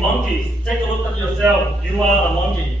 monkeys. Take a look at yourself. You are a monkey.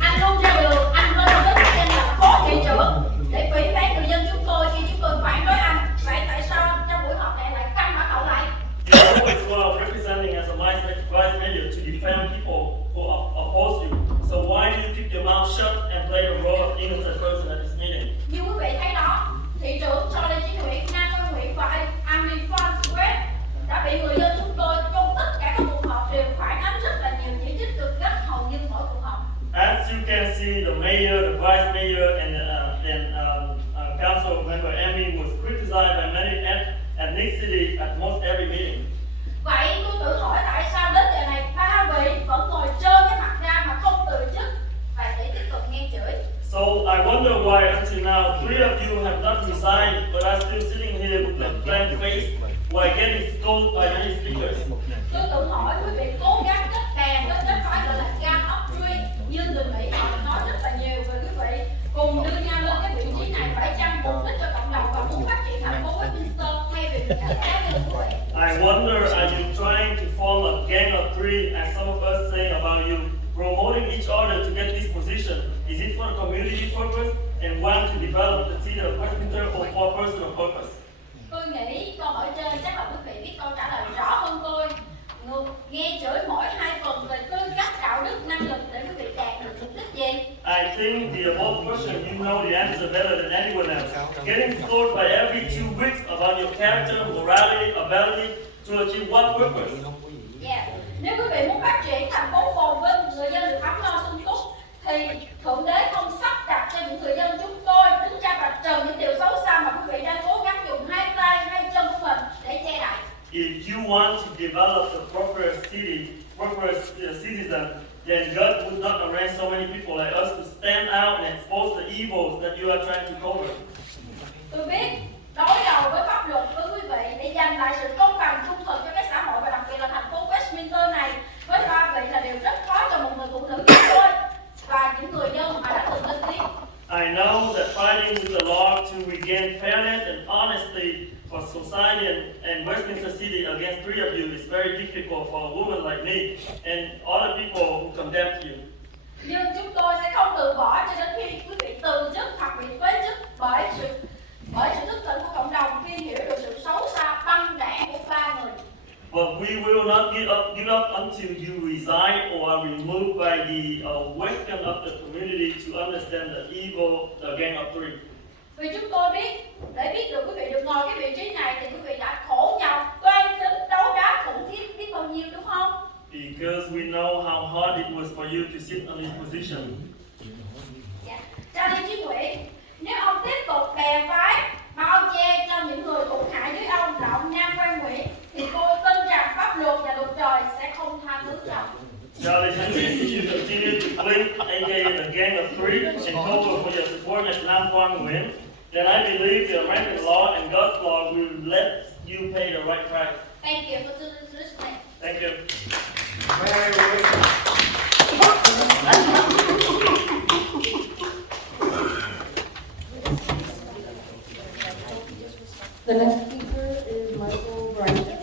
Anh luôn ra đường, anh lên với chức danh là phó thị trưởng để phỉ báng người dân chúng tôi khi chúng tôi phản đối anh. Vậy tại sao trong buổi họp này lại căng mặt hậu lại? You always were representing as a vice mayor to defend people who oppose you. So why do you keep your mouth shut and play the role of innocent person at this meeting? Như quý vị thấy đó, thị trưởng cho Lê Chí Nguyễn, Nam Văn Nguyễn và Amy Farnsworth đã bị người dân chúng tôi trong tất cả các cuộc họp đều phản ánh rất là nhiều chỉ trích cực gắt hầu như mỗi cuộc họp. As you can see, the mayor, the vice mayor, and council member Amy was criticized by many ethnicity at most every meeting. Vậy tôi tự hỏi tại sao đến giờ này ba vị vẫn ngồi trơ cái mặt ra mà không từ chức và để tiếp tục nghe chửi. So I wonder why until now 3 of you have not resigned, but are still sitting here with a blank face while getting scolded by many speakers. Tôi tự hỏi quý vị cố gắng kết bè với cái phải gọi là gan ốc truy như người Mỹ họ nói rất là nhiều về quý vị cùng đưa nhau lên cái vị trí này phải chăng mục đích cho cộng đồng và muốn phát triển thành phố Westminster thay vì việc cá nhân của quý vị. I wonder, are you trying to form a gang of 3 as some of us saying about you, promoting each other to get this position? Is it for a community purpose and want to develop the city of Westminster or for personal purpose? Tôi nghĩ câu hỏi trên chắc là quý vị biết câu trả lời rõ hơn tôi. Nghe chửi mỗi 2 phần về tư cách, đạo đức, năng lực để quý vị đạt được mục đích gì? I think the above question, you know the answer better than anyone else. Getting scored by every 2 weeks about your character, morality, ability to achieve what purpose? Yeah. Nếu quý vị muốn phát triển thành phố phồn vinh, người dân được ấm no sung túc, thì Thượng Đế không sắp đặt cho những người dân chúng tôi đứng ra vạch trần những điều xấu xa mà quý vị đang cố gắng dùng 2 tay, 2 chân của mình để che đậy. If you want to develop a proper citizen, then God would not arrange so many people like us to stand out and expose the evils that you are trying to cover. Tôi biết đối đầu với pháp luật với quý vị để giành lại sự công bằng trung thực cho cái xã hội và đặc biệt là thành phố Westminster này với 3 vị là điều rất khó cho một người phụ nữ như tôi và những người dân mà đã từng lên tiếng. I know that fighting with the law to regain fairness and honesty for society and Westminster City against 3 of you is very difficult for a woman like me and other people who condemn you. Nhưng chúng tôi sẽ không từ bỏ cho đến khi quý vị từ chức hoặc bị phế chức bởi sự thức tỉnh của cộng đồng khi hiểu được sự xấu xa băng đảng của 3 người. But we will not give up until you resign or are removed by the awakening of the community to understand the evil, the gang of 3. Vì chúng tôi biết, để biết được quý vị được ngồi cái vị trí này thì quý vị đã khổ nhọc, toan tính, đấu đá khủng khiếp biết bao nhiêu đúng không? Because we know how hard it was for you to sit on this position. Cha Lê Chí Nguyễn, nếu ông tiếp tục bè phái, bao che cho những người cũng hại dưới ông là ông Nam Văn Nguyễn, thì cô tin rằng pháp luật và luật trời sẽ không tha thứ cho. Charlie Henry, if you continue to blink, aka the gang of 3, and cover for your subordinate Nam Quang Nguyen, then I believe the American law and God's law will let you pay the right price. Thank you for listening. Thank you. The next speaker is Michael Bryson,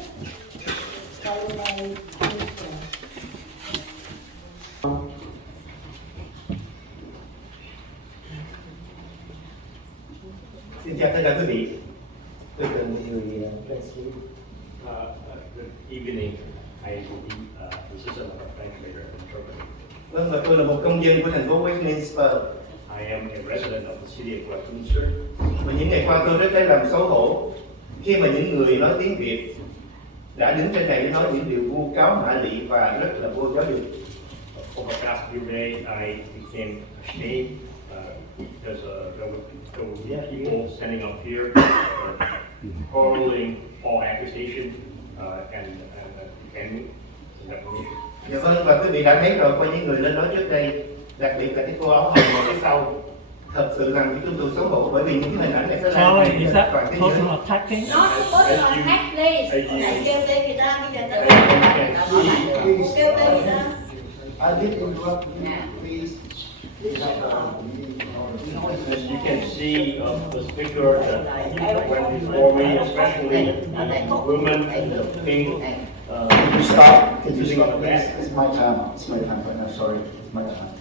followed by Minister. Xin chào tất cả quý vị. Tôi cần một người lên xuống. Good evening. I will be assistant of bank manager in Germany. Vâng, và tôi là một công dân của thành phố Westminster. I am a resident of the city of Westminster. Và những ngày qua tôi rất lấy làm xấu hổ khi mà những người nói tiếng Việt đã đứng trên này để nói những điều vu cáo mạ lị và rất là vô giáo dục. For the past few days, I became ashamed because there were people standing up here hurling all accusations and Dạ vâng, và quý vị đã thấy rồi qua những người lên nói trước đây, đặc biệt là cái cô áo hồng ở phía sau. Thật sự làm cho chúng tôi xấu hổ bởi vì những cái hình ảnh này sẽ làm Charlie, is that personal attacking? Nó personal attack, please. Hãy kêu tên người ta bây giờ tự kêu tên người ta. I did interrupt you, please. As you can see, the speaker that went before me, especially the woman in the pink Can you stop? Can you Sitting on stop, the please? back. It's my time. It's my time right now. Sorry, it's my time.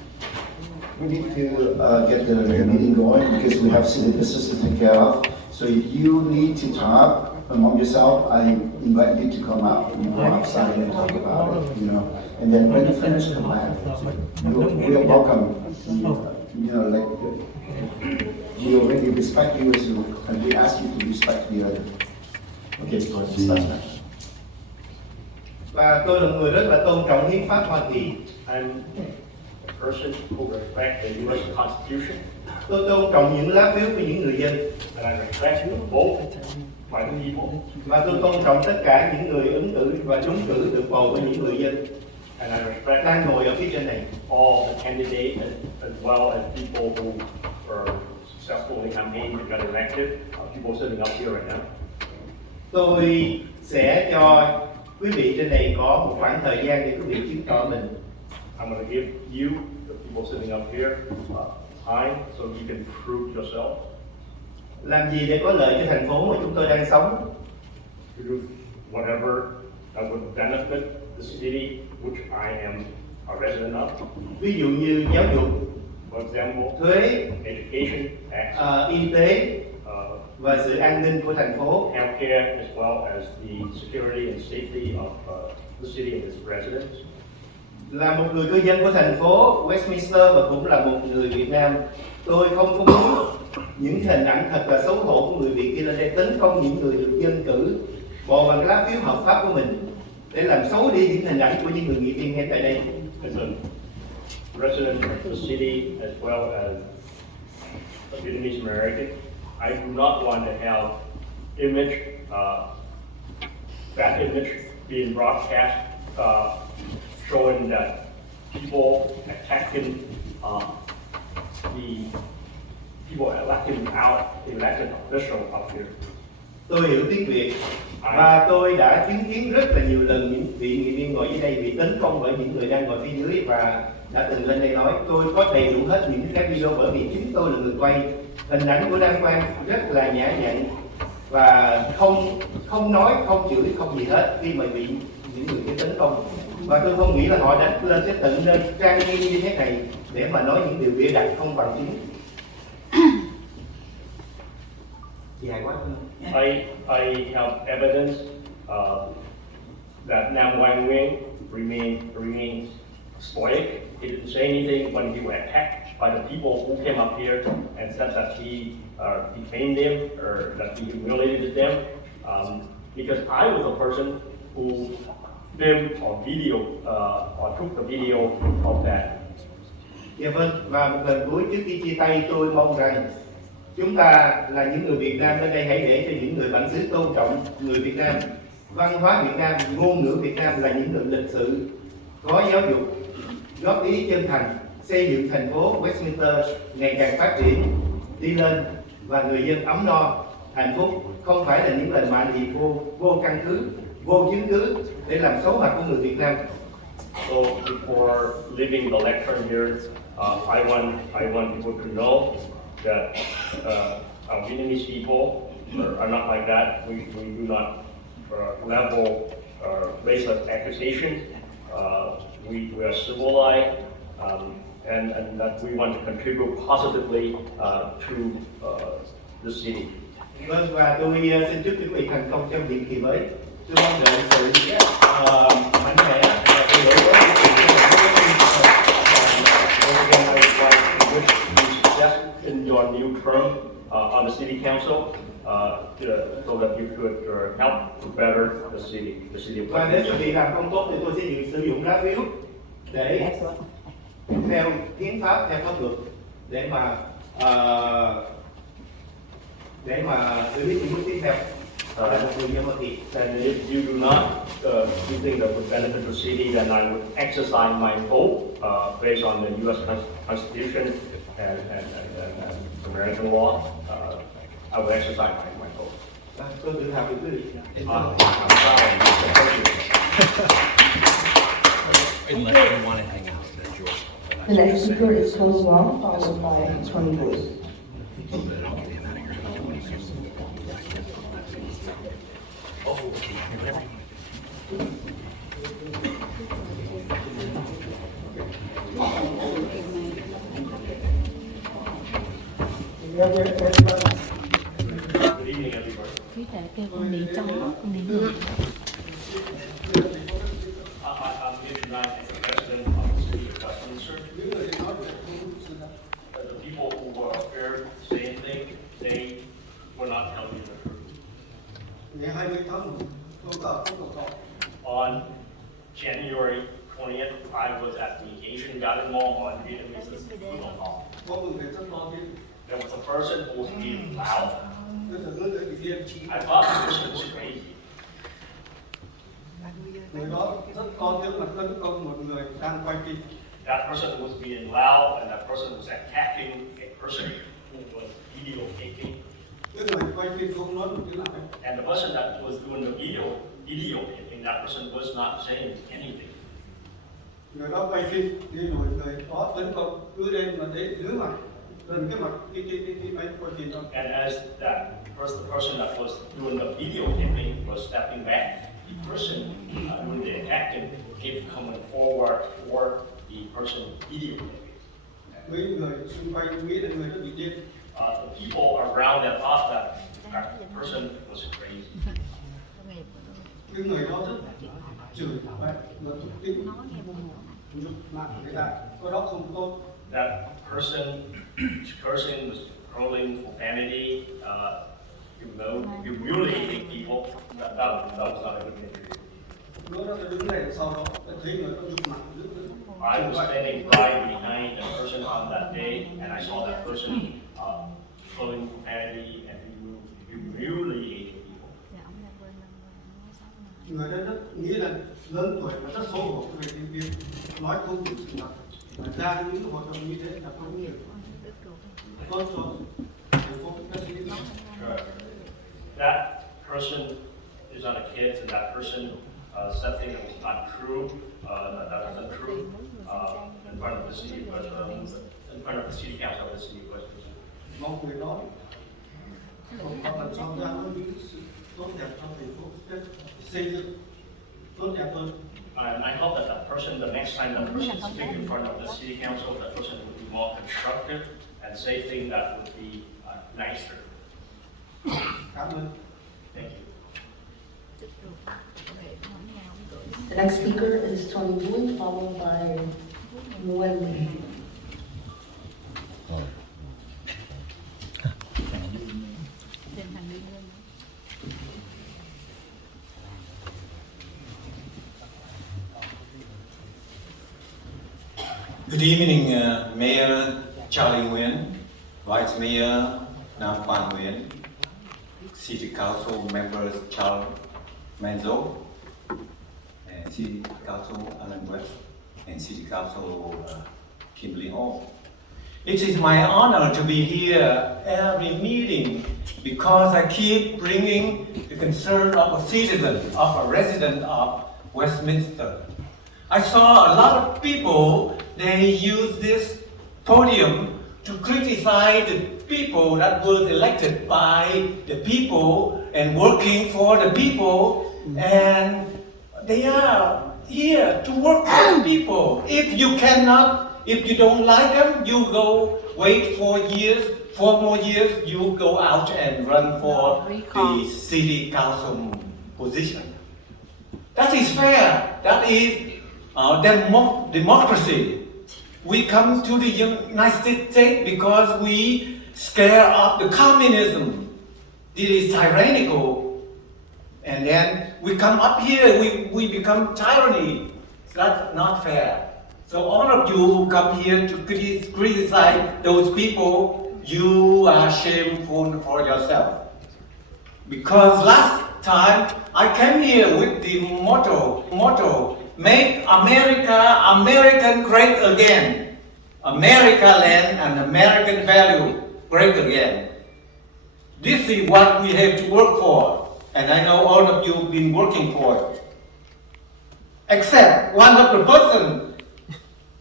We need to get the meeting going because we have city business to take care of. So if you need to talk among yourself, I invite you to come out and go outside and talk about it, you know. And then when you finish, come back. We are welcome. You know, like we already respect you as you, and we ask you to respect the other. Okay, go ahead. Start now. Và tôi là người rất là tôn trọng hiến pháp Hoa Kỳ. I'm a person who respects the U.S. Constitution, Tôi tôn trọng những lá phiếu của những người dân. and I respect the vote by the people, Và tôi tôn trọng tất cả những người ứng cử và trúng cử được bầu bởi những người dân and I respect đang ngồi ở phía trên này. all the candidates as well as people who are successful in the campaign and got elected, people sitting up here right now. Tôi sẽ cho quý vị trên này có một khoảng thời gian để quý vị chứng tỏ mình. I'm going to give you, the people sitting up here, time so you can prove yourself. Làm gì để có lợi cho thành phố mà chúng tôi đang sống? To do whatever that would benefit the city which I am a resident of. Ví dụ như giáo dục, For example, thuế, education, tax, y tế uh, và sự an ninh của thành phố. healthcare, as well as the security and safety of the city and its residents. Là một người cư dân của thành phố Westminster và cũng là một người Việt Nam, tôi không có muốn những hình ảnh thật là xấu hổ của người Việt kia lên đây tấn công những người được dân cử bầu bằng lá phiếu hợp pháp của mình để làm xấu đi những hình ảnh của những người nghị viên ngay tại đây. As a resident of the city, as well as a Vietnamese American, I do not want to have that image being broadcast, showing that people attacking the people elected official up here. Tôi hiểu tiếng Việt và tôi đã chứng kiến rất là nhiều lần những vị nghị viên ngồi dưới đây bị tấn công bởi những người đang ngồi phía dưới và đã từng lên đây nói tôi có đầy đủ hết những cái video bởi vì chính tôi là người quay. Hình ảnh của Đăng Quang rất là nhã nhặn và không nói, không chửi, không gì hết khi mà bị những người kia tấn công. Và tôi không nghĩ là họ đã lên cái tận nơi trang nghiêm như thế này để mà nói những điều bịa đặt không bằng chứng. Dài quá không? I have evidence that Nam Quang Nguyen remains stoic. He didn't say anything when he was attacked by the people who came up here and said that he defamed them or that he humiliated them. Because I was a person who filmed or video or took the video of that. Dạ vâng, và một lần cuối trước khi chia tay tôi mong rằng chúng ta là những người Việt Nam ở đây hãy để cho những người bản xứ tôn trọng người Việt Nam, văn hóa Việt Nam, ngôn ngữ Việt Nam là những người lịch sự, có giáo dục, góp ý chân thành, xây dựng thành phố Westminster ngày càng phát triển, đi lên và người dân ấm no, hạnh phúc, không phải là những lời mạ gì vô căn cứ, vô chứng cứ để làm xấu mặt của người Việt Nam. So before leaving the lecture here, I want people to know that our Vietnamese people are not like that. We do not level racist accusations. We are civilized, and that we want to contribute positively to the city. Vâng, và tôi xin chúc quý vị thành công trong nhiệm kỳ mới. Tôi mong đợi sự mạnh mẽ và sự đổi mới. Again, I would like to wish you success in your new term on the city council, so that you could help to better the city of Và nếu quý Westminster. vị làm không tốt thì tôi sẽ sử dụng lá phiếu để theo hiến pháp, theo pháp luật để mà xử lý những bước tiếp theo. Là một người dân Hoa Kỳ. And if you do not do things that would benefit the city, then I would exercise my vote based on the U.S. Constitution and American law. I would exercise my vote. Tôi tự hào về quý vị. I'm proud of you. Unless you want to hang out, that's yours. The next speaker is Close Long, followed by Tony Wood. Oh, okay, whatever you want. Good evening, everybody. Quý thầy kêu con điện trong đó, con điện ngược. I'm here tonight as the president of the city of Westminster. The people who were up there saying things, they were not telling you the truth. On January 20th, I was at the Asian Garden Mall on Vietnamese Food Hall. There was a person who was being loud. I thought the person was crazy. That person was being loud, and that person was attacking a person who was videotaping. And the person that was doing the videotaping, that person was not saying anything. Người đó quay phim đi rồi người có tấn công cứ đêm mà thấy dưới mặt gần cái mặt cái máy quay phim đó. And as that person that was doing the videotaping was stepping back, the person doing the attacking kept coming forward for the person videotaping. Mấy người xung quanh nghĩ là người đó bị điên. The people around that thought that person was crazy. Cái người đó rất chửi và tục tĩu nhục mạ người ta, cái đó không tốt. That person was hurling profanity, humiliating people. That was not a good thing to do. Nó đã đứng này sau đó thấy người đó nhục mạ dữ. I was standing right behind the person on that day, and I saw that person hurling profanity and humiliating people. Người đó rất nghĩ là lớn tuổi và rất xấu hổ về cái việc nói không đủ sự thật và ra những cái hoạt động như thế là không nhiều tốt cho thành phố các sĩ. That person is not a kid, and that person said something that was not true, that wasn't true in front of the city, in front of the city council of the city of Westminster. Mong người đó không có làm sao ra những sự tốt đẹp cho thành phố xây dựng tốt đẹp hơn. And I hope that that person, the next time that person speaks in front of the city council, that person would be more constructive and say things that would be nicer. Cảm ơn. Thank you. The next speaker is Tony Nguyen, followed by Nguyen. Good evening, Mayor Charlie Nguyen, Vice Mayor Nam Quan Nguyen, City Council members Charles Manzo, and City Council Alan West, and City Council Kimberly Hall. It is my honor to be here every meeting because I keep bringing the concern of a citizen, of a resident of Westminster. I saw a lot of people, they use this podium to criticize the people that was elected by the people and working for the people, and they are here to work for the people. If you don't like them, you go wait 4 more years, you go out and run for the city council position. That is fair. That is democracy. We come to the United States because we scared of the communism. It is tyrannical. And then we come up here, we become tyranny. That's not fair. So all of you who come here to criticize those people, you are shameful for yourself. Because last time I came here with the motto, make America American great again. America land and American value great again. This is what we have to work for. And I know all of you have been working for it. Except one of the person,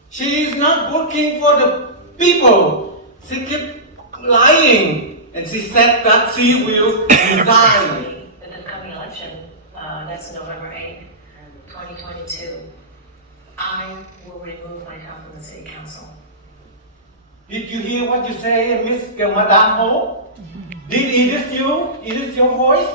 she is not working for the people. She kept lying. And she said that she will resign. The upcoming election, that's November 8th, 2022, I will remove myself from the city council. Did you hear what you say, Miss Madame Ho? Is this you? Is this your voice?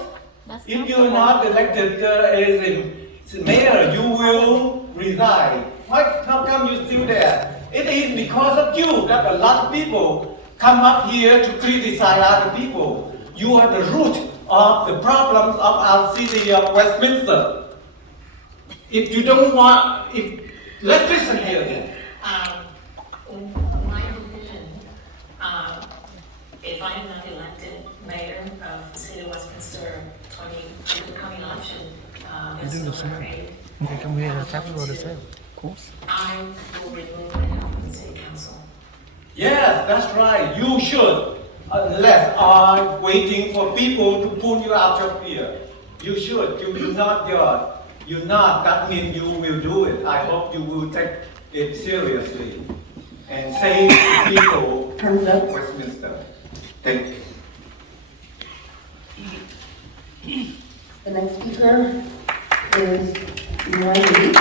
If you're not elected as a mayor, you will resign. How come you're still there? It is because of you that a lot of people come up here to criticize other people. You are the root of the problems of our city of Westminster. If you don't want, let's listen here then. My opinion, if I am not elected mayor of the city of Westminster 20, the coming election, this November 8th, I will remove myself from the city council. Yes, that's right. You should. Unless I'm waiting for people to pull you out of here. You should. You will not yours. You not. That means you will do it. I hope you will take it seriously and save the people of Westminster. Thank you. The next speaker is Wendy.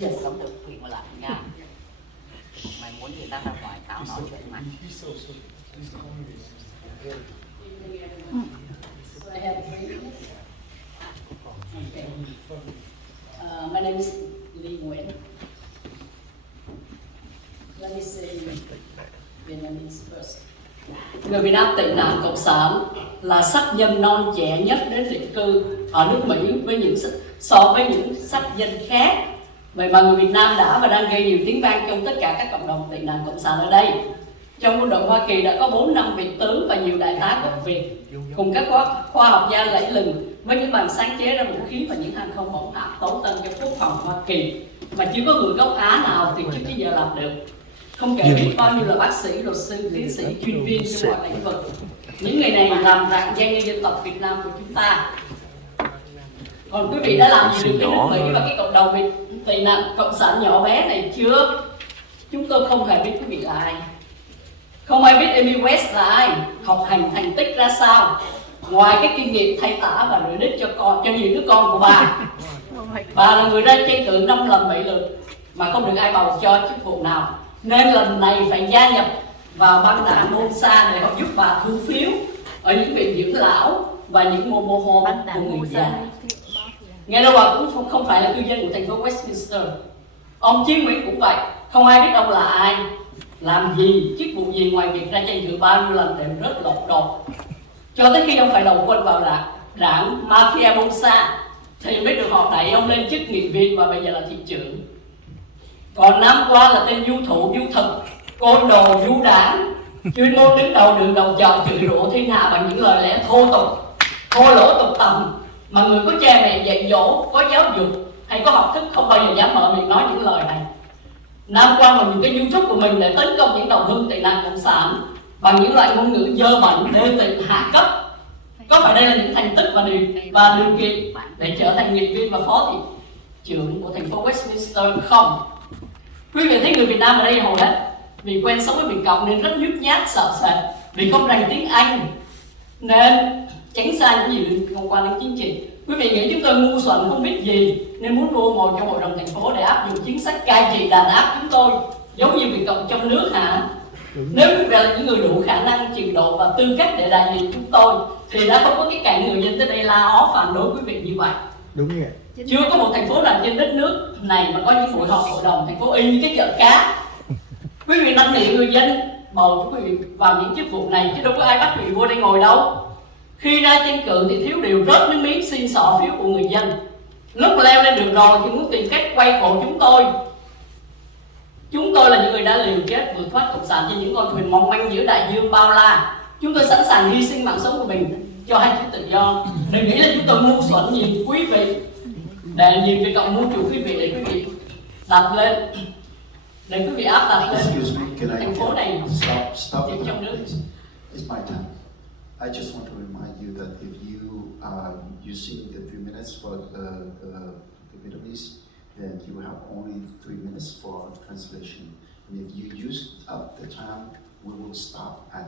Yes. Không được quyền mà làm nha. Mày muốn gì ta ra ngoài tao nói chuyện mày. My name is Lee Nguyen. Let me say Vietnamese first. Người Việt Nam tị nạn cộng sản là sắc dân non trẻ nhất đến định cư ở nước Mỹ so với những sắc dân khác. Vậy mà người Việt Nam đã và đang gây nhiều tiếng vang trong tất cả các cộng đồng tị nạn cộng sản ở đây. Trong quân đội Hoa Kỳ đã có 4 năm vị tướng và nhiều đại tá gốc Việt cùng các khoa học gia lẫy lừng với những bằng sáng chế ra vũ khí và những hàng không mẫu hạm tấu tân cho quốc phòng Hoa Kỳ mà chưa có người gốc Á nào từ trước đến giờ làm được. Không kể biết bao nhiêu là bác sĩ, luật sư, tiến sĩ, chuyên viên trong mọi lĩnh vực. Những người này làm rạng danh nhân dân tộc Việt Nam của chúng ta. Còn quý vị đã làm gì được cái nước Mỹ và cái cộng đồng Việt tị nạn cộng sản nhỏ bé này chưa? Chúng tôi không hề biết quý vị là ai. Không ai biết Amy West là ai, học hành thành tích ra sao, ngoài cái kinh nghiệm thay tả và rửa đít cho nhiều đứa con của bà. Bà là người ra tranh cử 5 lần 7 lượt mà không được ai bầu cho chức vụ nào, nên lần này phải gia nhập vào băng đảng Bolsa để họ giúp bà thu phiếu ở những viện dưỡng lão và những mô home của người già. Nghe đâu bà cũng không phải là cư dân của thành phố Westminster. Ông Chiến Nguyễn cũng vậy, không ai biết ông là ai, làm gì, chức vụ gì ngoài việc ra tranh cử bao nhiêu lần đều rất lột đột. Cho tới khi ông phải đầu quân vào đảng Mafia Bolsa thì mới được họ đẩy ông lên chức nghị viên và bây giờ là thị trưởng. Còn năm qua là tên du thủ, du thực, côn đồ, du đảng, chuyên môn đứng đầu đường đầu chợ chửi rủa thiên hạ bằng những lời lẽ thô tục, thô lỗ tục tầm mà người có cha mẹ dạy dỗ, có giáo dục hay có học thức không bao giờ dám mở miệng nói những lời này. Năm qua bằng những cái YouTube của mình để tấn công những đồng hương tị nạn cộng sản bằng những loại ngôn ngữ dơ bẩn, đê tiện, hạ cấp. Có phải đây là những thành tích và điều kiện để trở thành nghị viên và phó thị trưởng của thành phố Westminster không? Quý vị thấy người Việt Nam ở đây hầu hết vì quen sống với Việt Cộng nên rất nhút nhát, sợ sệt, vì không rành tiếng Anh nên tránh xa những gì liên quan đến chính trị. Quý vị nghĩ chúng tôi ngu xuẩn không biết gì nên muốn vô ngồi trong hội đồng thành phố để áp dụng chính sách cai trị đàn áp chúng tôi giống như Việt Cộng trong nước hả? Nếu quý vị là những người đủ khả năng, trình độ và tư cách để đại diện chúng tôi thì đã không có cái cản người dân tới đây la ó phản đối quý vị như vậy. Đúng vậy. Chưa có một thành phố nào trên đất nước này mà có những buổi họp hội đồng thành phố y như cái chợ cá. Quý vị năn nỉ người dân bầu cho quý vị vào những chức vụ này chứ đâu có ai bắt quý vị vô đây ngồi đâu. Khi ra tranh cử thì thiếu điều rớt nước miếng xin xỏ phiếu của người dân. Lúc leo lên được rồi thì muốn tìm cách quay cổ chúng tôi. Chúng tôi là những người đã liều chết vượt thoát cộng sản trên những con thuyền mong manh giữa đại dương bao la. Chúng tôi sẵn sàng hy sinh mạng sống của mình cho hai chữ tự do. Đừng nghĩ là chúng tôi ngu xuẩn nhìn quý vị để nhìn Việt Cộng mua chủ quý vị để quý vị đặt lên, để quý vị áp đặt lên thành phố này Stop trong nước. It's my time. I just want to remind you that if you are using the 3 minutes for the Vietnamese, then you have only 3 minutes for translation. And if you use up the time, we will stop at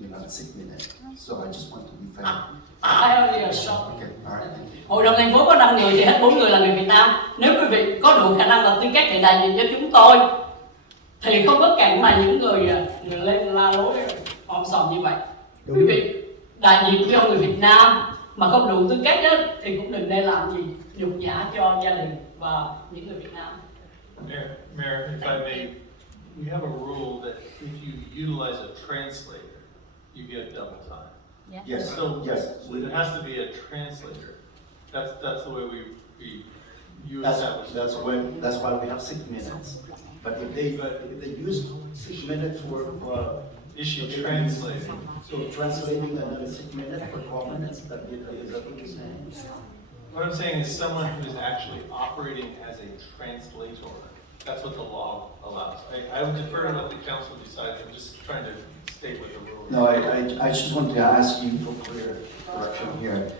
in about 6 minutes. So I just want to be fair. I only a short. Okay, all right. Hội đồng thành phố có 5 người thì hết 4 người là người Việt Nam. Nếu quý vị có đủ khả năng và tư cách để đại diện cho chúng tôi thì không có cảnh mà những người lên la lối om sòm như vậy. Quý vị đại diện cho người Việt Nam mà không đủ tư cách đó, thì cũng đừng nên làm gì nhục nhã cho gia đình và những người Việt Nam. Mayor, if I may, we have a rule that if you utilize a translator, you get double time. Yes, So yes. it has to be a translator. That's the way you establish. That's why we have 6 minutes. But if they use 6 minutes for issue translating. So translating another 6 minutes for 12 minutes, is that what you're saying? What I'm saying is someone who is actually operating as a translator. That's what the law allows. I would defer to let the council decide. I'm just trying to state what the rule is. No, I just want to ask you for clear direction here.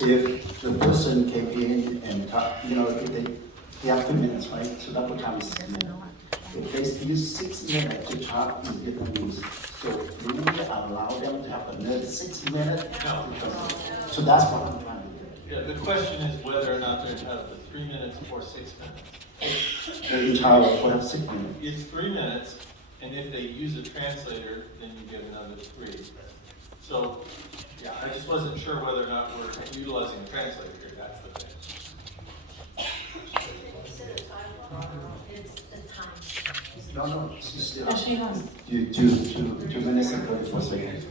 If the person came in and talked, if they have 2 minutes, right? So double time is 6 minutes. If they use 6 minutes to talk in Vietnamese, so do we allow them to have another 6 minutes? No. So that's what I'm trying to do. Yeah, the question is whether or not they're entitled to 3 minutes or 6 minutes. They're entitled to have 6 minutes. It's 3 minutes, and if they use a translator, then you get another 3. So, yeah, I just wasn't sure whether or not we're utilizing a translator here, that's the thing. It's the time. No, she's still. Oh, she has. 2 minutes and 34 seconds.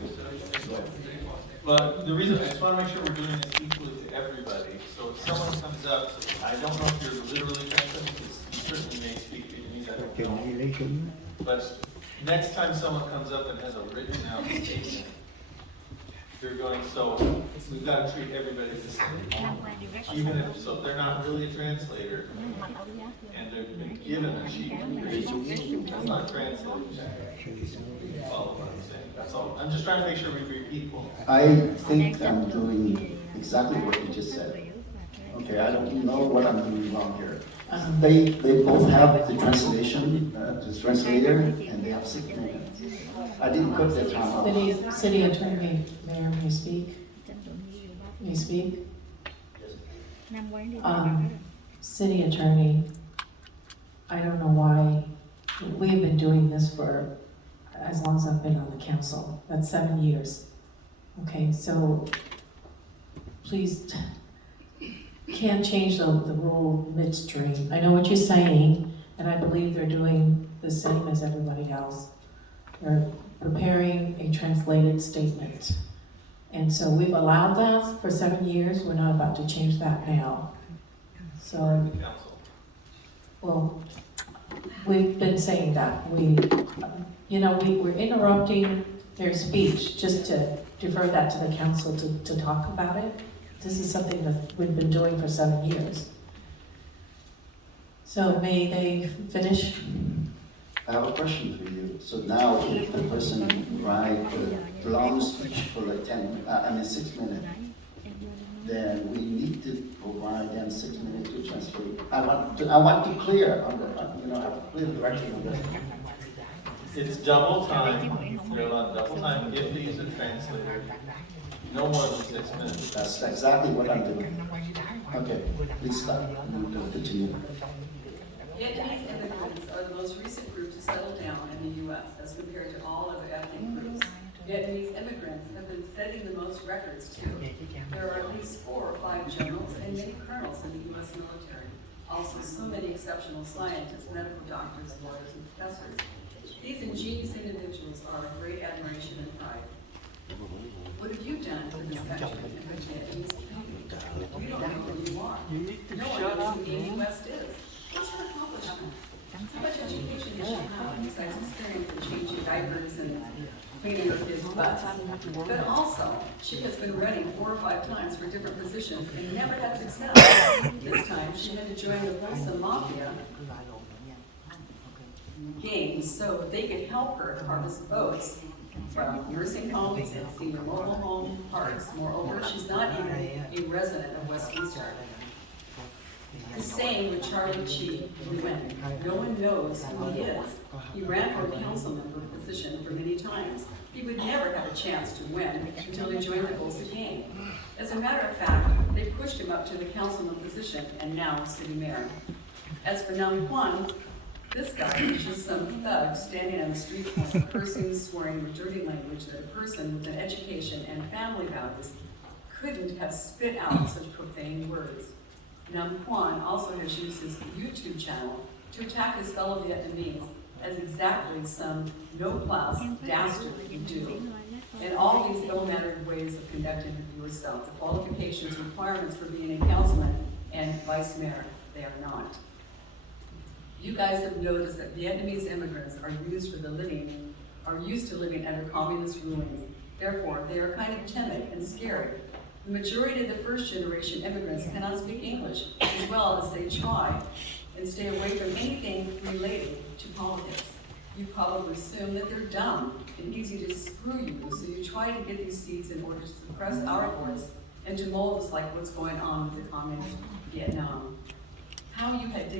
But the reason, I just want to make sure we're doing this equally to everybody. So if someone comes up, I don't know if you're literally translating, because you certainly may speak Vietnamese, I don't know. But next time someone comes up and has a written out statement, you're going, so we've got to treat everybody the same. Even if, so if they're not really a translator, and they've been given a sheet of information, that's not translated. Follow what I'm saying, that's all. I'm just trying to make sure we're equal. I think I'm doing exactly what you just said. Okay, I don't know what I'm doing wrong here. They both have the translation, the translator, and they have 6 minutes. I didn't put that time up. City Attorney, Mayor, may speak? May speak? City Attorney, I don't know why, we've been doing this for as long as I've been on the council. That's 7 years. Okay, so please can't change the rule midstream. I know what you're saying, and I believe they're doing the same as everybody else. They're preparing a translated statement. And so we've allowed that for 7 years. We're not about to change that now. So, well, we've been saying that. We're interrupting their speech just to defer that to the council to talk about it. This is something that we've been doing for 7 years. So may they finish? I have a question for you. So now if the person writes a long speech for like 6 minutes, then we need to provide them 6 minutes to translate. I want to clear on have a clear direction on this. It's double time, you're allowed double time if they use a translator, no more than 6 minutes. That's exactly what I'm doing. Okay, please stop. Continue. Vietnamese immigrants are the most recent group to settle down in the U.S. as compared to all other ethnic groups. Vietnamese immigrants have been setting the most records too. There are at least 4 or 5 generals and many colonels in the U.S. military. Also, so many exceptional scientists, medical doctors, lawyers, and professors. These ingenious individuals are of great admiration and pride. What have you done for this country and for Vietnamese people? We don't know who you are. No one knows who Amy West is. What's her accomplishment? How much education does she have besides experience in changing diapers and cleaning her kids' butts? But also, she has been running 4 or 5 times for different positions and never had success. This time, she had to join the Bolsa Mafia games so they could help her harvest votes from nursing homes and senior mobile home parks. Moreover, she's not even a resident of Westminster. The same with Charlie Chi Nguyen. No one knows who he is. He ran for a council member position for many times. He would never have a chance to win until he joined the Bolsa gang. As a matter of fact, they pushed him up to the councilman position and now city mayor. As for Nam Kwan, this guy is just some thug standing on the street corner cursing, swearing with dirty language that a person with an education and family values couldn't have spit out such profane words. Nam Kwan also has used his YouTube channel to attack his fellow Vietnamese as exactly some no-class dastard would do. In all these ill-mannered ways of conducting yourself, the qualifications, requirements for being a councilman and vice mayor, they are not. You guys have noticed that Vietnamese immigrants are used to living under communist rulings. Therefore, they are kind of timid and scared. The majority of the first-generation immigrants cannot speak English, as well as they try and stay away from anything related to politics. You probably assume that they're dumb and easy to screw you, so you try to get these seats in order to suppress our voice and to mold us like what's going on with the communist Vietnam. How you had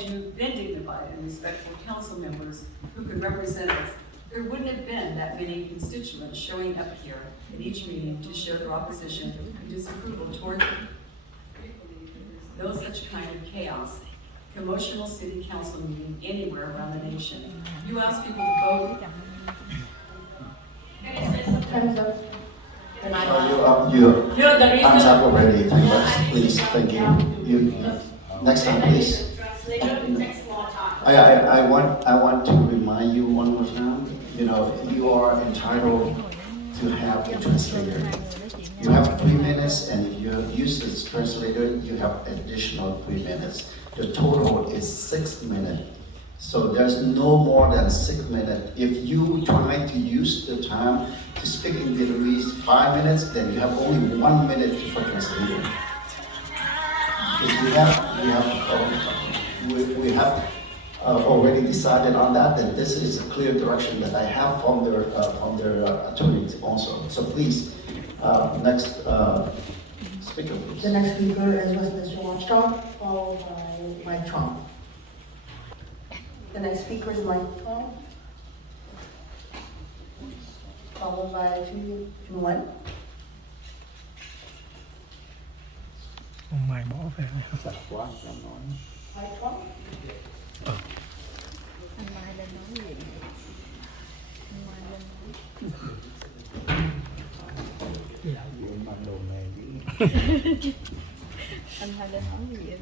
you been dignified and respectful council members who could represent us, there wouldn't have been that many constituents showing up here at each meeting to show their opposition and disapproval toward you. No such kind of chaos, commotional city council meeting anywhere around the nation. You ask people to vote. Time's up. Time's up already. Time up, please. Thank you. Next time, please. I want to remind you one more time. You know, you are entitled to have a translator. You have 3 minutes, and if you use this translator, you have additional 3 minutes. The total is 6 minutes. So there's no more than 6 minutes. If you try to use the time to speak in Vietnamese 5 minutes, then you have only 1 minute for translator. Because we have already decided on that, and this is a clear direction that I have from their attorneys also. So please, next speaker, please. The next speaker is Westminster Watchdog, followed by Mike Trump. The next speaker is Mike Trump, followed by Chu Nguyen. Ông mày bỏ về Mike Trump. Anh Mai lên nói gì? Anh Mai lên nói. mặc đồ này Anh Mai lên nói gì vậy?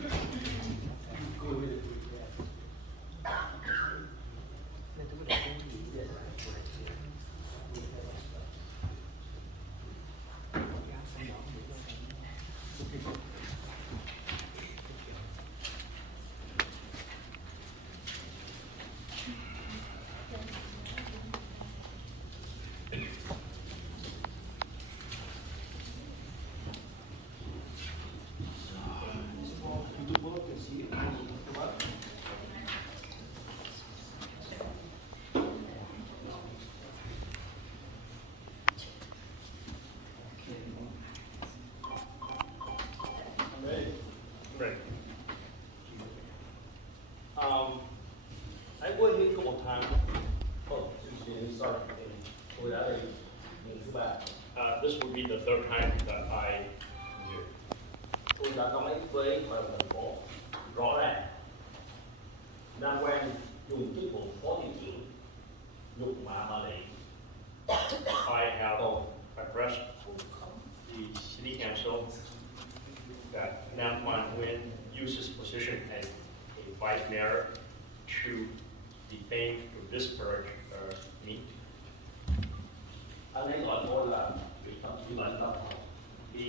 Hãy quên đi có một tháng. Tôi đã đây lần thứ 3. This will be the third time that I am here. Tôi đã có mấy với thành phố rõ ràng. Nam Quang dùng chức vụ phó thị trưởng nhục mạ bà lệ. I have addressed the city council that Nam Quan Nguyen uses position as a vice mayor to defame, to disparage me. Anh ấy gọi tôi là vị thậm chí bệnh tâm thần. He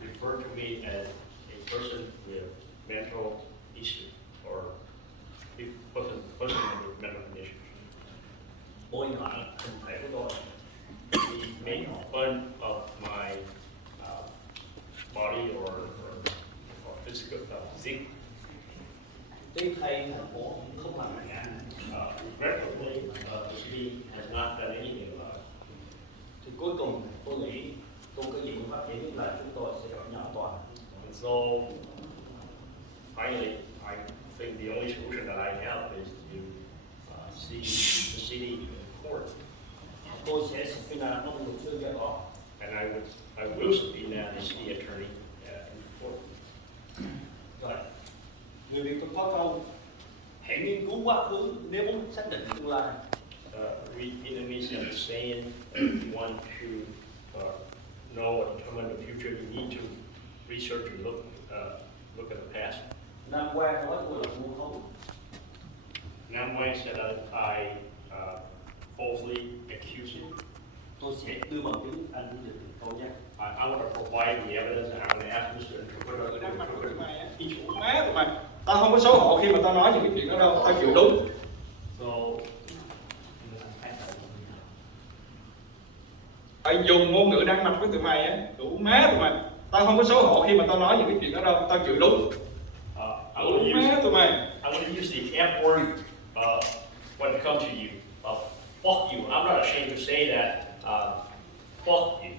referred to me as a person with mental issue or a person with mental condition. Bôi nhọ thân thể của tôi. He made fun of my body or physical physique. Tuy thay thành phố không làm gì cả. Regrettably, the city has not done anything about it. Thì cuối cùng tôi nghĩ tôi có gì cũng phát triển là chúng tôi sẽ gặp nhau tòa. And so finally, I think the only solution that I have is to see the city in court. Tôi sẽ subpoena ông luật sư cho tòa. And I will subpoena the city attorney in court. Rồi. Người Việt cũng có câu hãy nghiên cứu quá khứ nếu muốn xác định tương lai. We Vietnamese have a saying, if you want to know or determine the future, you need to research and look at the past. Nam Quang nói tôi là vu khống. Nam Quang said that I falsely accused him. Tôi sẽ đưa bằng chứng anh dịch câu nhé. I want to provide the evidence and I'm going to ask Mr. Interpreter to interpret it. Má tụi mày, tao không có xấu hổ khi mà tao nói những cái chuyện đó đâu, tao chịu đúng. So, Phải dùng ngôn ngữ đăng mặt với tụi mày á, đủ má tụi mày. Tao không có xấu hổ khi mà tao nói những cái chuyện đó đâu, tao chịu đúng. I will Má tụi mày. I want to use the F word when it comes to you. Fuck you. I'm not ashamed to say that. Fuck you.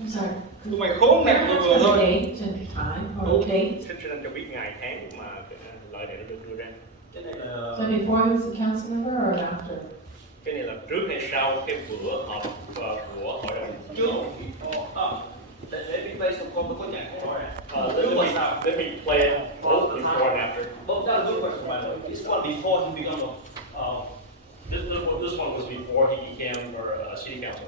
I'm sorry. Tụi mày khốn nạn tụi vừa thôi. Date and time or date. Xin cho anh cho biết ngày tháng mà lời này nó được đưa ra. Cái này So before he was a council member or after? Cái này là trước hay sau cái bữa họp của hội đồng? trước. Let me play some con tôi có nhạc của Let me play it both before and after. Both that's a good question, by the way. This one before he became This one was before he became a city council.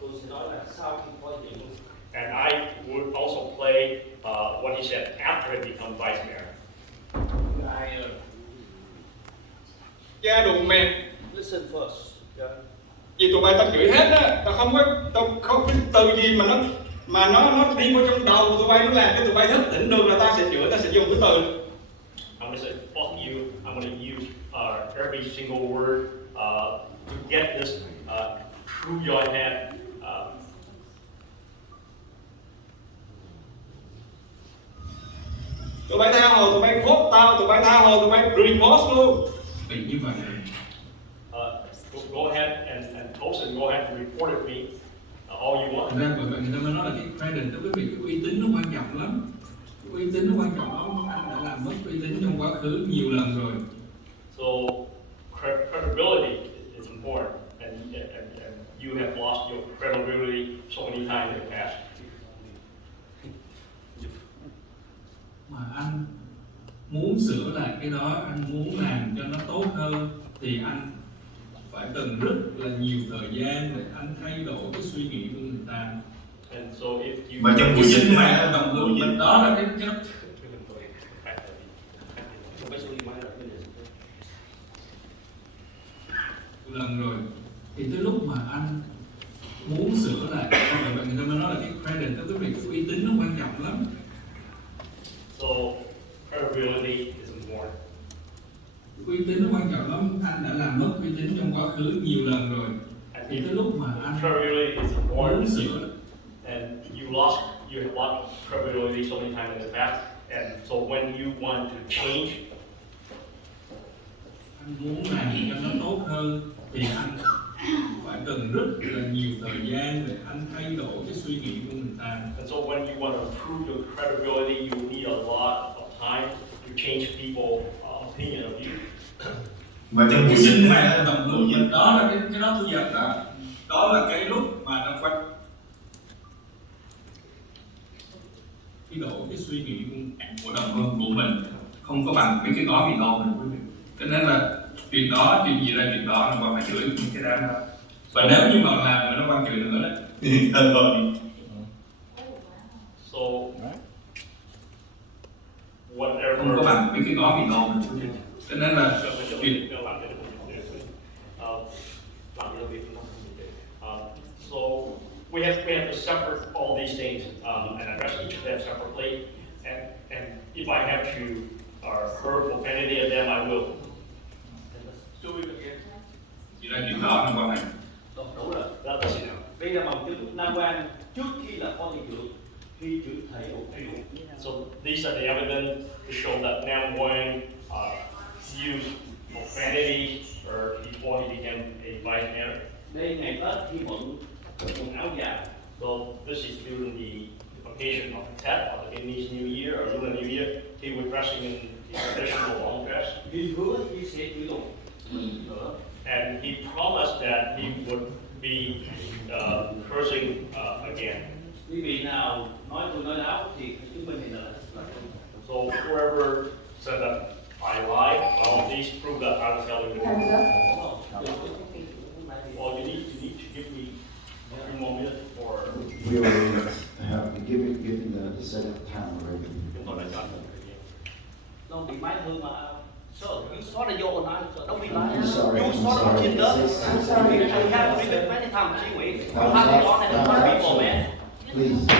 tôi sẽ nói là sau khi có chuyện. And I would also play what he said after he became vice mayor. Cha đụng mệt. Listen first. Yeah. Vì tụi bay tao chửi hết á, tao không biết từ gì mà nó đi vô trong đầu của tụi bay, nó làm cho tụi bay thức tỉnh được là tao sẽ chửi, tao sẽ dùng cái từ. I'm going to say fuck you. I'm going to use every single word to get this through your head. Tụi bay tha hồ, tụi bay vote tao, tụi bay tha hồ, tụi bay report luôn. Vì như vậy. Go ahead and post and go ahead and report it me all you want. Thật ra bởi vậy người ta mới nói là cái credit đó, quý vị, cái uy tín nó quan trọng lắm. Cái uy tín nó quan trọng lắm, anh đã làm mất uy tín trong quá khứ nhiều lần rồi. So credibility is important, and you have lost your credibility so many times in the past. Mà anh muốn sửa lại cái đó, anh muốn làm cho nó tốt hơn thì anh phải cần rất là nhiều thời gian để anh thay đổi cái suy nghĩ của người ta. And so if you Mà trong buổi dịch mà đồng hương mình đó là cái lần rồi thì tới lúc mà anh muốn sửa lại, bởi vậy người ta mới nói là cái credit đó, quý vị, cái uy tín nó quan trọng lắm. So credibility is important. Uy tín nó quan trọng lắm, anh đã làm mất uy tín trong quá khứ nhiều lần rồi. Thì tới lúc mà anh muốn sửa, and you have lost credibility so many times in the past, and so when you want to change, anh muốn làm cho nó tốt hơn thì anh phải cần rất là nhiều thời gian để anh thay đổi cái suy nghĩ của người ta. And so when you want to improve your credibility, you need a lot of time to change people's opinion of you. Mà trong buổi dịch mà đồng hương dịch đó là cái đó tôi giật đó, đó là cái lúc mà nó quan thay đổi cái suy nghĩ của đồng hương của mình không có bằng cái gói mì tôm mình, quý vị. Cho nên là chuyện đó, chuyện gì ra chuyện đó là phải chửi cái đám đó. Và nếu như mà làm mà nó quan chửi nữa đấy thì thật rồi. So whatever. Không có bằng cái gói mì tôm mình. Cho nên là chuyện so we have to separate all these things and address each of them separately. And if I have to hurt profanity of them, I will. Chỉ là chuyện đó không quan hệ. Đủ rồi. Đây là bằng chứng Nam Quang trước khi là phó thị trưởng, khi trưởng thầy một triệu. So these are the evidence to show that Nam Quang used profanity before he became a vice mayor. Đây ngày Tết khi mượn quần áo dài. So this is during the occasion of Tet or the Vietnamese New Year or Lunar New Year, he would dressing in his traditional long dress. And he promised that he would be cursing again. So whoever said that I lied, well, please prove that I was telling the truth. Well, you need to give me a few more minutes for. We already have given the set time already. Sir, you saw the your own eyes, sir. Don't be lying. I'm sorry. You saw the agenda. I'm sorry. You have been many times, Chief. You have to honor the people, man. Please. The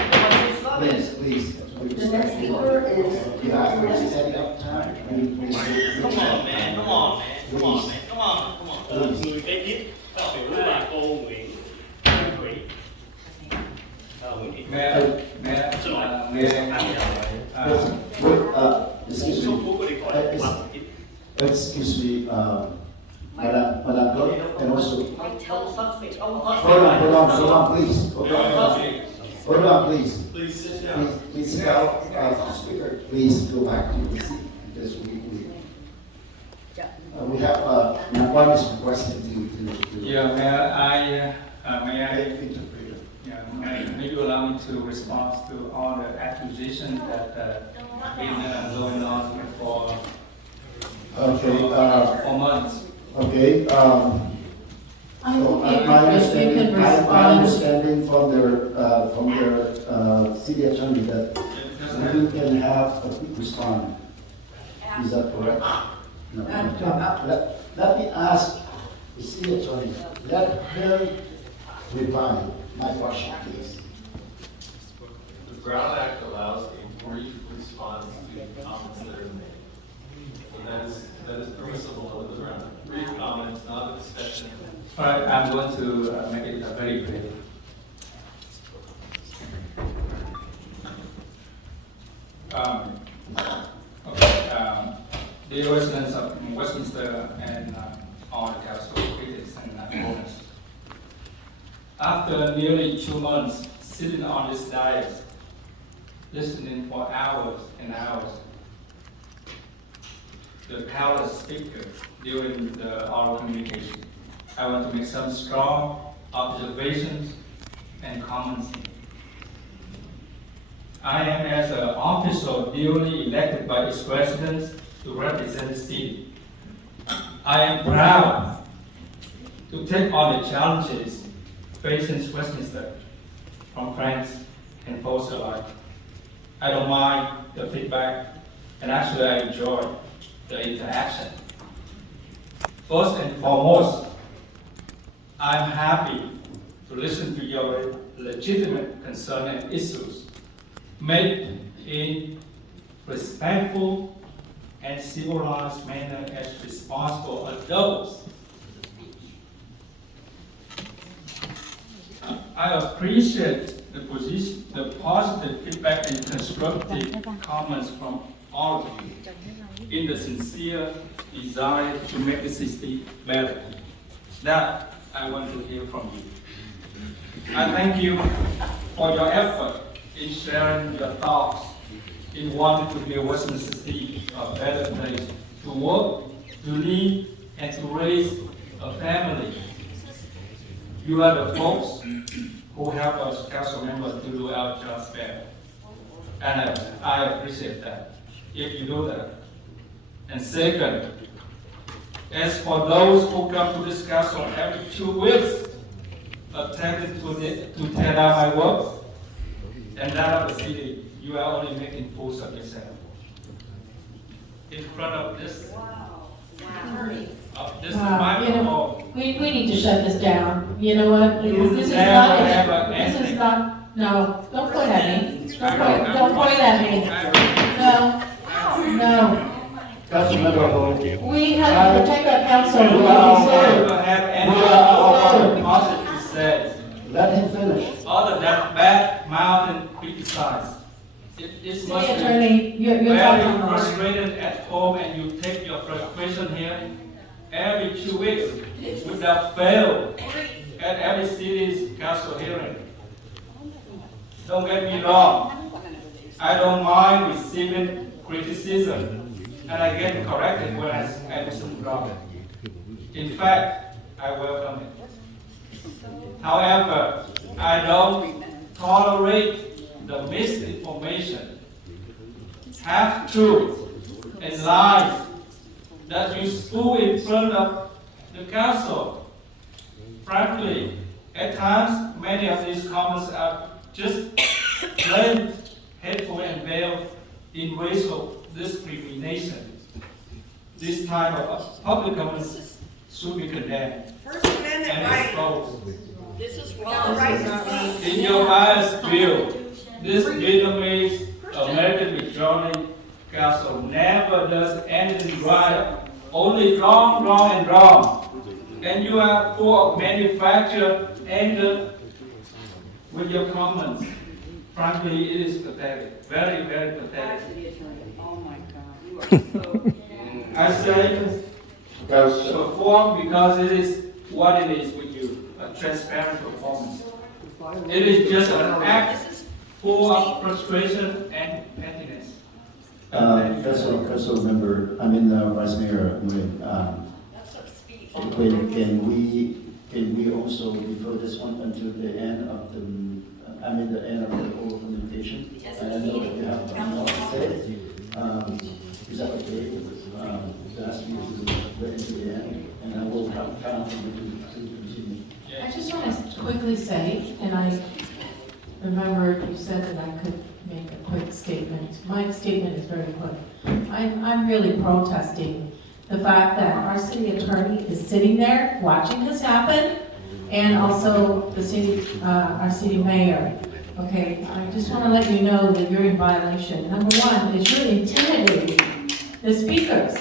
next speaker is. You asked for the setting up time. Come on, man. Come on. Người kế tiếp phát biểu là cô Nguyễn Thủy. Excuse me, Madam Clerk, and also. Hold on, please. Hold on, please. Please sit down. Please sit down, Speaker. Please go back to the seat because we have one is requested to. Yeah, may you allow me to respond to all the accusations that been going on for months. Okay. My understanding from their city attorney that you can have a quick response. Is that correct? No. Let me ask the city attorney. Let her reply my question, please. The Brown Act allows a brief response to comments that are made. So that is permissible in the Brown Act. Brief comments, not a discussion. All right, I'm going to make it very brief. Dear residents of Westminster and all the council critics and owners, after nearly 2 months sitting on this dais, listening for hours and hours, the countless speakers during the oral communication, I want to make some strong observations and comments. I am as an official duly elected by its residents to represent the city. I am proud to take on the challenges facing Westminster from friends and foes alike. I don't mind the feedback, and actually I enjoy the interaction. First and foremost, I'm happy to listen to your legitimate concern and issues made in respectful and civilized manner as responsible adults. I appreciate the positive feedback and constructive comments from all of you in the sincere desire to make the city better. That I want to hear from you. I thank you for your effort in sharing your thoughts in wanting to build Westminster City a better place to work, to live, and to raise a family. You are the folks who help us council members to do our jobs better. And I appreciate that, if you do that. And second, as for those who come to this council every 2 weeks, attempting to tear down my work and that of the city, you are only making fools of yourself. In front of this, microphone. We need to shut this down. You know what? This is not, no, don't point at me. Don't point at me. No. We have to protect our council. We don't have any positive to say. Let him finish. Other than bad mouth and criticize. It must be Attorney, you're very talking frustrated at home, and you take your frustration here every 2 weeks without fail at every city's council hearing. Don't get me wrong. I don't mind receiving criticism, and I get corrected when I do something wrong. In fact, I welcome it. However, I don't tolerate the misinformation, half-truth, and lies that you spew in front of the council. Frankly, at times, many of these comments are just plain hateful and veiled in racial discrimination. This type of public comments should be condemned First Amendment and right. exposed. This is wrong. Right to speak. In your eyes, Bill, this Vietnamese American majority council never does anything right, only wrong, wrong, and wrong. And you are full of manufactured anger with your comments. Frankly, it is pathetic. Very, very pathetic. Oh my God, you are so. I say perform because it is what it is with you, a transparent performance. It is just an act full of frustration and pettiness. Council member, Vice Mayor, can we also defer this one until the end of the end of the whole communication? And I know that you have more to say. Is that okay? To ask you to wait until the end, and I will count on you to continue. I just want to quickly say, and I remember you said that I could make a quick statement. My statement is very quick. I'm really protesting the fact that our city attorney is sitting there watching this happen, and also the city, our city mayor. Okay, I just want to let you know that you're in violation. Number one is you're intimidating the speakers.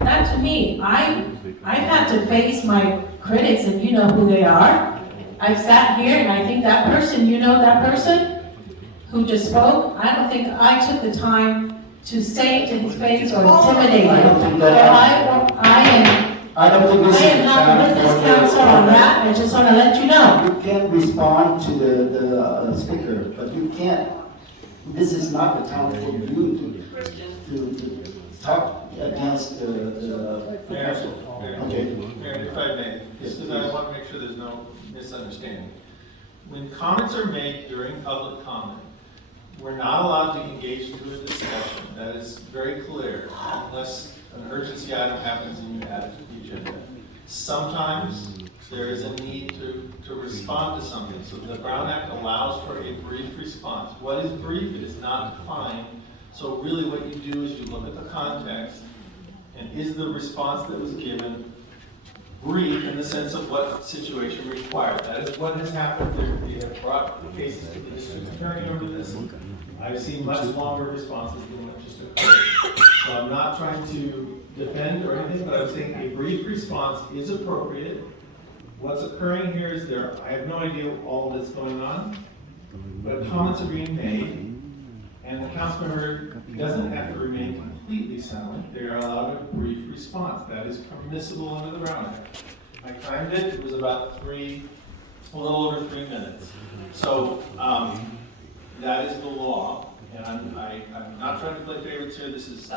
Not to me. I've had to face my critics, and you know who they are. I've sat here, and I think that person, you know that person who just spoke, I don't think I took the time to say it to his face or intimidate him. I don't think this I am not with this council on that. I just want to let you know. You can respond to the speaker, but you can't. This is not the time for you to talk against the council. Okay. Mayor, if I may, just because I want to make sure there's no misunderstanding. When comments are made during public comment, we're not allowed to engage into a discussion. That is very clear, unless an urgency item happens and you add it to the agenda. Sometimes there is a need to respond to something. So the Brown Act allows for a brief response. What is brief? It is not defined. So really what you do is you look at the context, and is the response that was given brief in the sense of what situation required. That is what has happened. We have brought the cases to the district attorney over this. I've seen much longer responses than what just occurred. So I'm not trying to defend or anything, but I'm saying a brief response is appropriate. What's occurring here is I have no idea all that's going on, but comments are being made, and the council member doesn't have to remain completely silent. They are allowed a brief response. That is permissible under the Brown Act. I timed it. It was about a little over 3 minutes. So that is the law, and I'm not trying to play favorites here. This is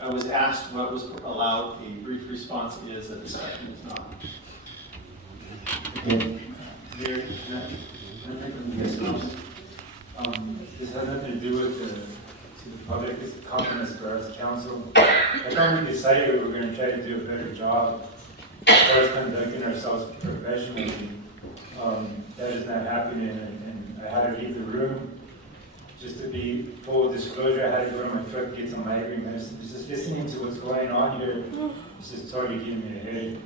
I was asked what was allowed. A brief response is, a discussion is not. Okay. Here, this has nothing to do with the public, it's compliments for us, council. I thought we decided we were going to try to do a better job as far as conducting ourselves professionally. That is not happening, and I had to leave the room. Just to be full disclosure, I had to go to my truck, get some migraine medicine. Just listening to what's going on here, it's just totally giving me a headache.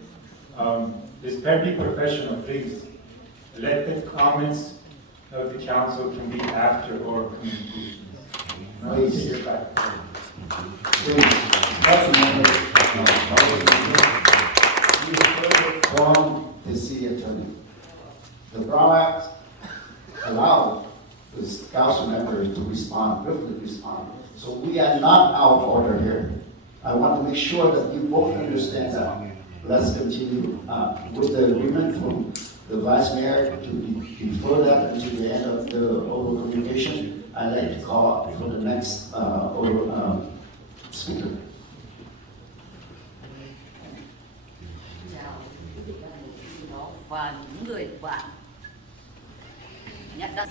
Just be professional, please. Let the comments of the council can be after or communications. Please. You're back. From the city attorney. The Brown Act allowed the council members to respond, briefly respond. So we are not out of order here. I want to make sure that you both understand that. Let's continue with the agreement from the Vice Mayor to defer that until the end of the oral communication. I'd like to call up for the next speaker. Và những người bạn nhận đất.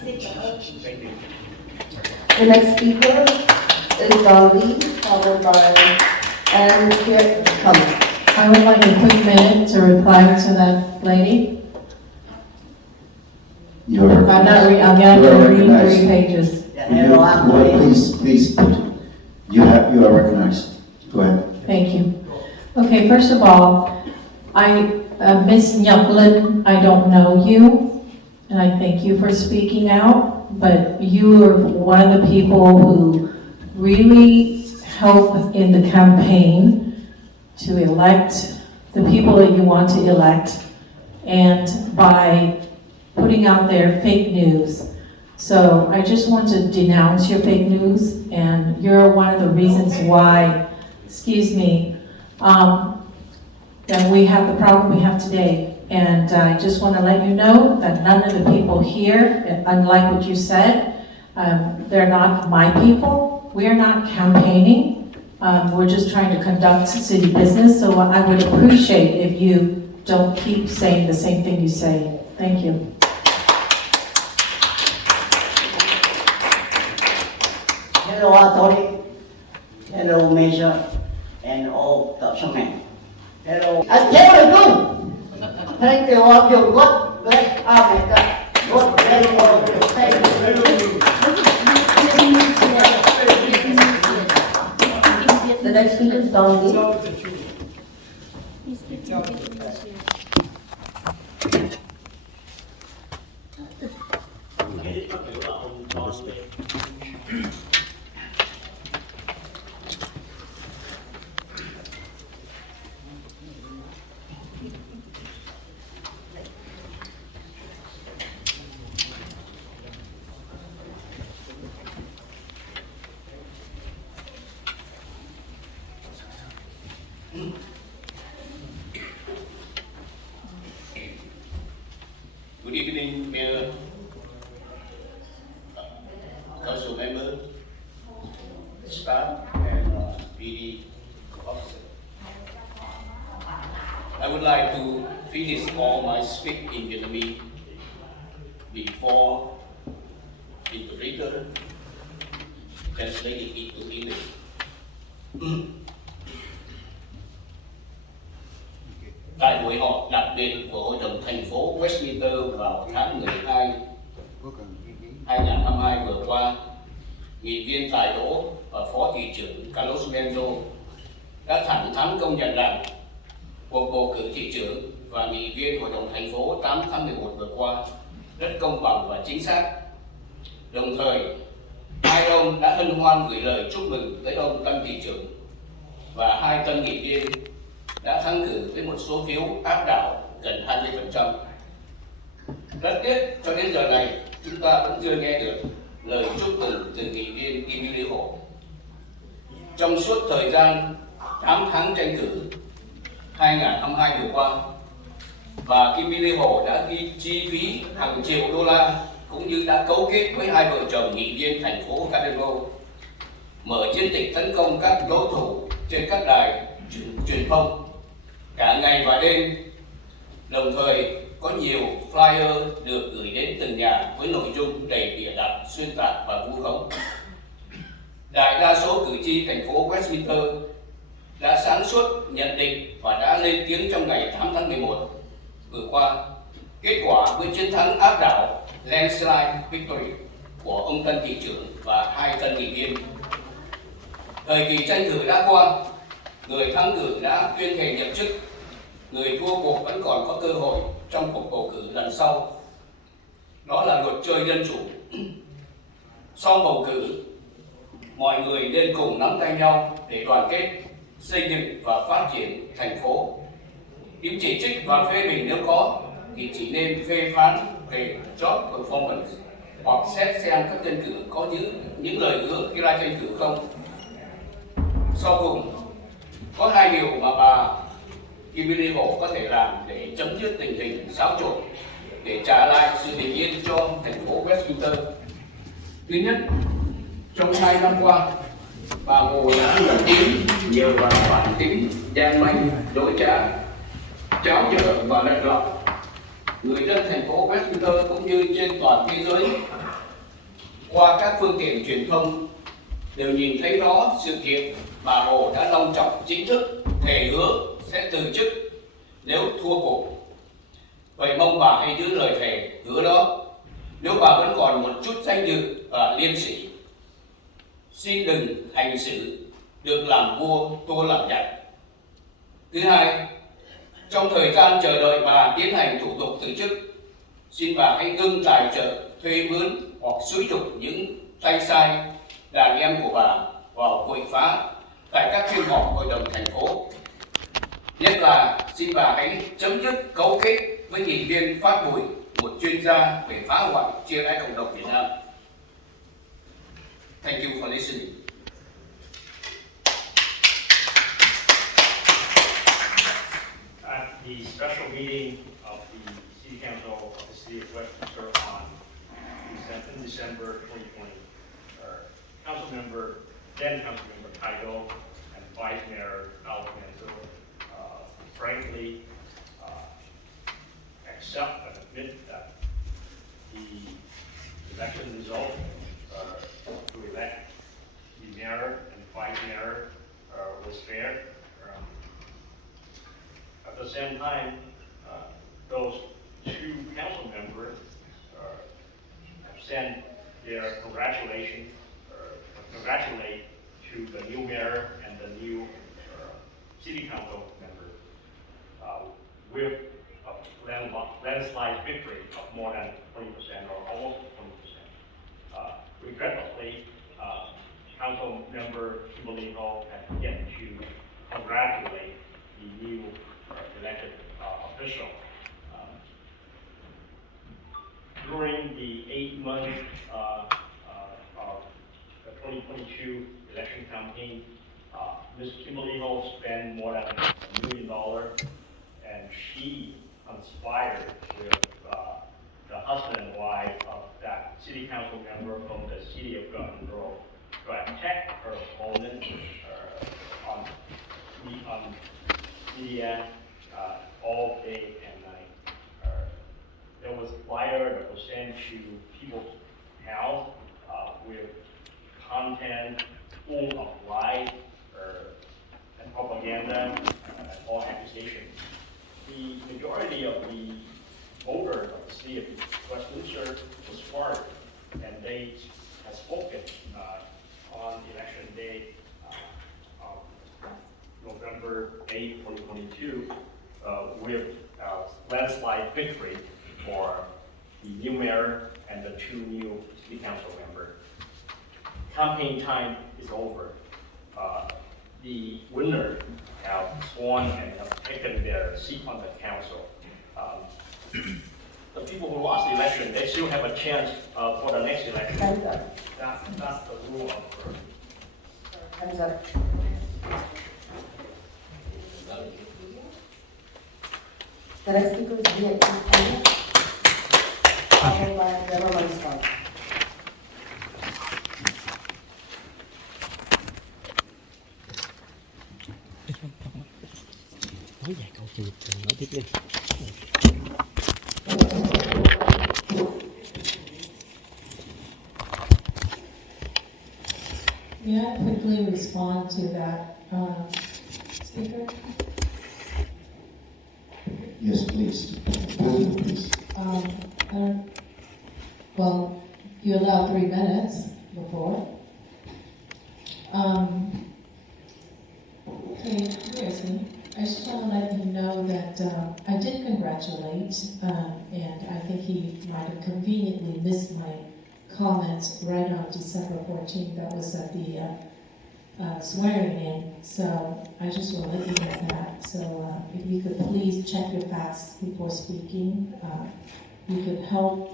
The next speaker is Don Lee, followed by Ann Kiet Cummings. I would like a quick minute to reply to that lady. You are I'm not recognized. I'm You going are to read recognized. 3 pages. Please, you are recognized. Go ahead. Thank you. Okay, first of all, Ms. Nhuplin, I don't know you, and I thank you for speaking out, but you are one of the people who really help in the campaign to elect the people that you want to elect, and by putting out their fake news. So I just want to denounce your fake news, and you're one of the reasons why, that we have the problem we have today. And I just want to let you know that none of the people here, unlike what you said, they're not my people. We are not campaigning. We're just trying to conduct city business. So I would appreciate if you don't keep saying the same thing you say. Thank you. Hello, Tony. Hello, Major, and all councilmen. Hello. Anh chế ơi cô. Thank you all you God bless America. God bless all of you. Thank you. The next speaker is Don Lee. Good evening, Mayor, council member, staff, and PD officer. I would like to finish all my speech in Vietnamese before interpreter translating it to English. Tại buổi họp đặc biệt của Hội đồng thành phố Westminster vào tháng 12 2022 vừa qua, nghị viên Tài Đỗ và Phó thị trưởng Carlos Menzo đã thẳng thắn công nhận rằng cuộc bầu cử thị trưởng và nghị viên Hội đồng thành phố 8 tháng 11 vừa qua rất công bằng và chính xác. Đồng thời, hai ông đã hân hoan gửi lời chúc mừng tới ông tân thị trưởng và hai tân nghị viên đã thắng cử với một số phiếu áp đảo gần 20%. Rất tiếc cho đến giờ này chúng ta cũng chưa nghe được lời chúc mừng từ nghị viên Kim Ly Hồ. Trong suốt thời gian 8 tháng tranh cử 2022 vừa qua, bà Kim Ly Hồ đã chi phí hàng triệu đô la cũng như đã cấu kết với hai vợ chồng nghị viên thành phố Cademo mở chiến dịch tấn công các đối thủ trên các đài truyền thông cả ngày và đêm. Đồng thời có nhiều flyer được gửi đến từng nhà với nội dung đầy bịa đặt, xuyên tạc và vu khống. Đại đa số cử tri thành phố Westminster đã sáng suốt nhận định và đã lên tiếng trong ngày 8 tháng 11 vừa qua. Kết quả với chiến thắng áp đảo landslide victory của ông tân thị trưởng và hai tân nghị viên. Thời kỳ tranh cử đã qua, người thắng cử đã tuyên thệ nhậm chức, người thua cuộc vẫn còn có cơ hội trong cuộc bầu cử lần sau. Đó là luật chơi dân chủ. Sau bầu cử, mọi người nên cùng nắm tay nhau để đoàn kết, xây dựng và phát triển thành phố. Những chỉ trích và phê bình nếu có thì chỉ nên phê phán về job performance hoặc xét xem các dân cử có những lời hứa khi ra tranh cử không. Sau cùng, có hai điều mà bà Kim Ly Hồ có thể làm để chấm dứt tình hình xáo trộn, để trả lại sự bình yên cho thành phố Westminster. Thứ nhất, Trong 2 năm qua, bà Hồ đã nổi tiếng nhờ vào bản tính gian manh, dối trá, tráo trở và lật lọng. Người dân thành phố Westminster cũng như trên toàn thế giới qua các phương tiện truyền thông đều nhìn thấy rõ sự kiện bà Hồ đã long trọng chính thức thề hứa sẽ từ chức nếu thua cuộc. Vậy mong bà hãy giữ lời thề hứa đó. Nếu bà vẫn còn một chút danh dự và liêm sỉ, xin đừng hành xử được làm vua tua làm giặc. Thứ hai, trong thời gian chờ đợi bà tiến hành thủ tục từ chức, xin bà hãy ngưng tài trợ, thuê mướn hoặc xúi giục những tay sai đàn em của bà vào quậy phá tại các phiên họp hội đồng thành phố. Nhất là xin bà hãy chấm dứt cấu kết với nghị viên Phát Bùi, một chuyên gia về phá hoại chia rẽ cộng đồng Việt Nam. Thank you for listening. At the special meeting of the City Council of the City of Westminster on December 2020, then Council Member Kaido and Vice Mayor Alfonso frankly accept and admit that the election result to elect the mayor and vice mayor was fair. At the same time, those two council members have sent their congratulate to the new mayor and the new city council member with a landslide victory of more than 20% or almost 20%. Regrettably, council member Kimberly Hall has yet to congratulate the new elected official. During the 8 months of the 2022 election campaign, Ms. Kimberly Hall spent more than $1 million, and she conspired with the husband and wife of that city council member from the city of Garden Grove to attack her opponent on media all day and night. There was flyer that was sent to people's house with content full of lies and propaganda and all accusations. The majority of the voters of the city of Westminster was smart, and they have spoken on election day of November 8, 2022, with a landslide victory for the new mayor and the two new city council members. Campaign time is over. The winner have sworn and have taken their seat on the council. The people who lost the election, they still have a chance for the next election. That's the rule of The next speaker is Tam Nhân, followed by Bolsa. Nói vài câu chừng nói tiếp đi. May I quickly respond to that speaker? Yes, please. Please. Well, you allowed 3 minutes before. Okay, here's me. I just want to let him know that I did congratulate, and I think he might have conveniently missed my comments right on December 14th. That was at the swearing in. So I just want to let you know that. So if you could please check your facts before speaking, you could help,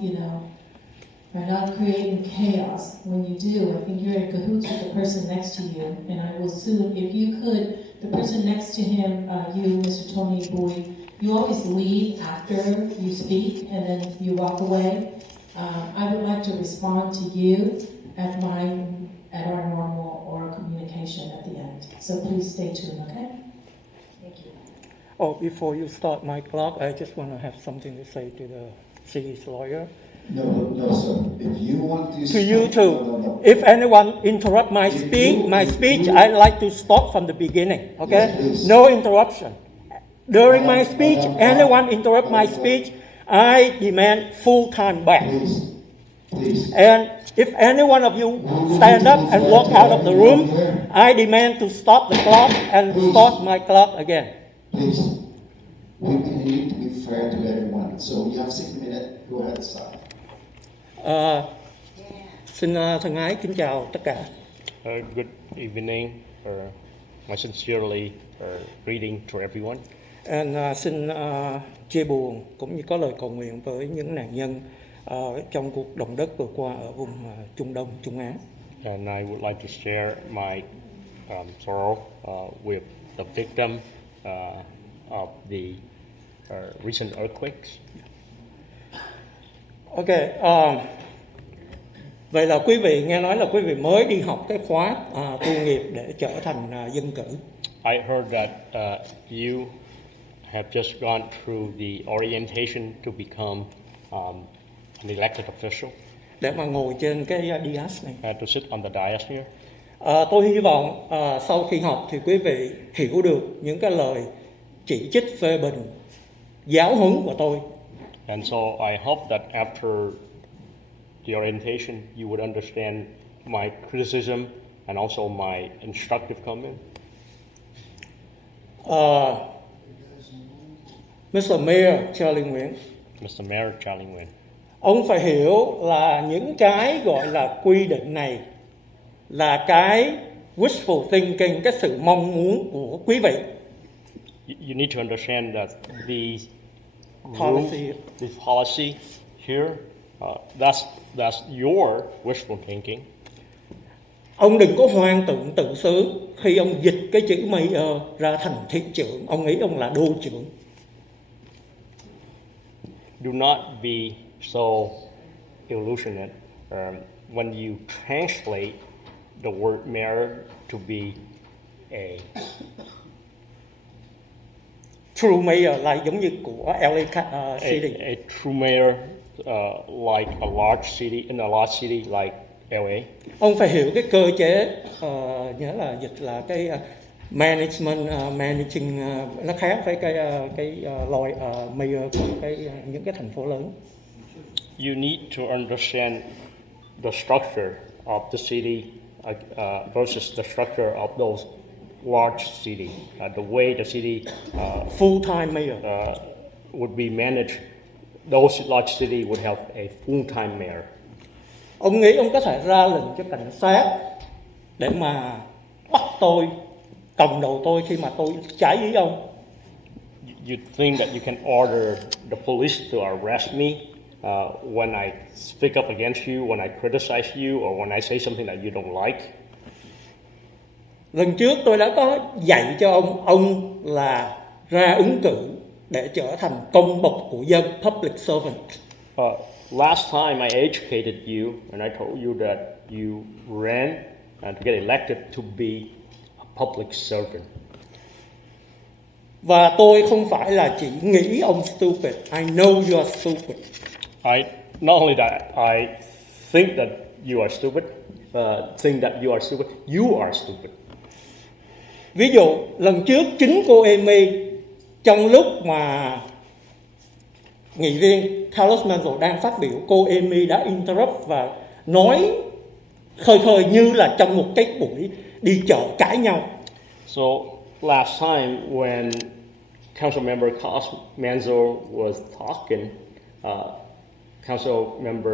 by not creating chaos. When you do, I think you're in cahoots with the person next to you, and I will soon, if you could, the person next to him, you, Mr. Tony Boy, you always leave after you speak, and then you walk away. I would like to respond to you at my at our normal oral communication at the end. So please stay tuned, okay? Thank you. Oh, before you start my clock, I just want to have something to say to the city's lawyer. No, sir. If you want to... To you too. No. If anyone interrupt my speech, I'd like to start from the beginning, okay? Yes, no interruption. During my speech, anyone interrupt my speech, I demand full-time back. Please. And if any one of you stand up and walk out of the room, I demand to stop the clock and start my clock again. Please. We need to be fair to everyone. So you have 6 minutes. Go ahead and start. Xin thân ái kính chào tất cả. Good evening. My sincerely greeting to everyone. And xin chia buồn cũng như có lời cầu nguyện với những nạn nhân trong cuộc động đất vừa qua ở vùng Trung Đông, Trung Á. And I would like to share my sorrow with the victim of the recent earthquakes. Okay. Vậy là quý vị nghe nói là quý vị mới đi học cái khóa tu nghiệp để trở thành dân cử. I heard that you have just gone through the orientation to become an elected official. Để mà ngồi trên cái dais này. To sit on the dais here. Tôi hy vọng sau khi học thì quý vị hiểu được những cái lời chỉ trích phê bình, giáo huấn của tôi. And so I hope that after the orientation you would understand my criticism and also my instructive comment. Mr. Mayor Charlie Nguyễn. Mr. Mayor Charlie Nguyen. Ông phải hiểu là những cái gọi là quy định này là cái wishful thinking, cái sự mong muốn của quý vị. You need to understand that the policy here, that's your wishful thinking. Ông đừng có hoang tưởng tự xứ khi ông dịch cái chữ mayor ra thành thị trưởng, ông nghĩ ông là đô trưởng. Do not be so illusionate when you translate the word mayor to be a true mayor, like giống như của LA City. A true mayor like a large city, in a large city like LA. Ông phải hiểu cái cơ chế, nhớ là dịch là cái management, managing, nó khác với cái loại mayor của những cái thành phố lớn. You need to understand the structure of the city versus the structure of those large city. The way the city full-time mayor would be managed, those large city would have a full-time mayor. Ông nghĩ ông có thể ra lệnh cho cảnh sát để mà bắt tôi, cầm đầu tôi khi mà tôi trái ý ông? You think that you can order the police to arrest me when I speak up against you, when I criticize you, or when I say something that you don't like? Lần trước tôi đã có dạy cho ông là ra ứng cử để trở thành công bộc của dân, public servant. Last time I educated you and I told you that you ran to get elected to be a public servant. Và tôi không phải là chỉ nghĩ ông stupid. I know you are stupid. Not only that, I think that you are stupid. You are stupid. Ví dụ, lần trước chính cô Amy trong lúc mà nghị viên Carlos Menzo đang phát biểu, cô Amy đã interrupt và nói khơi khơi như là trong một cái buổi đi chợ cãi nhau. So last time when Council Member Carlos Menzo was talking, Council Member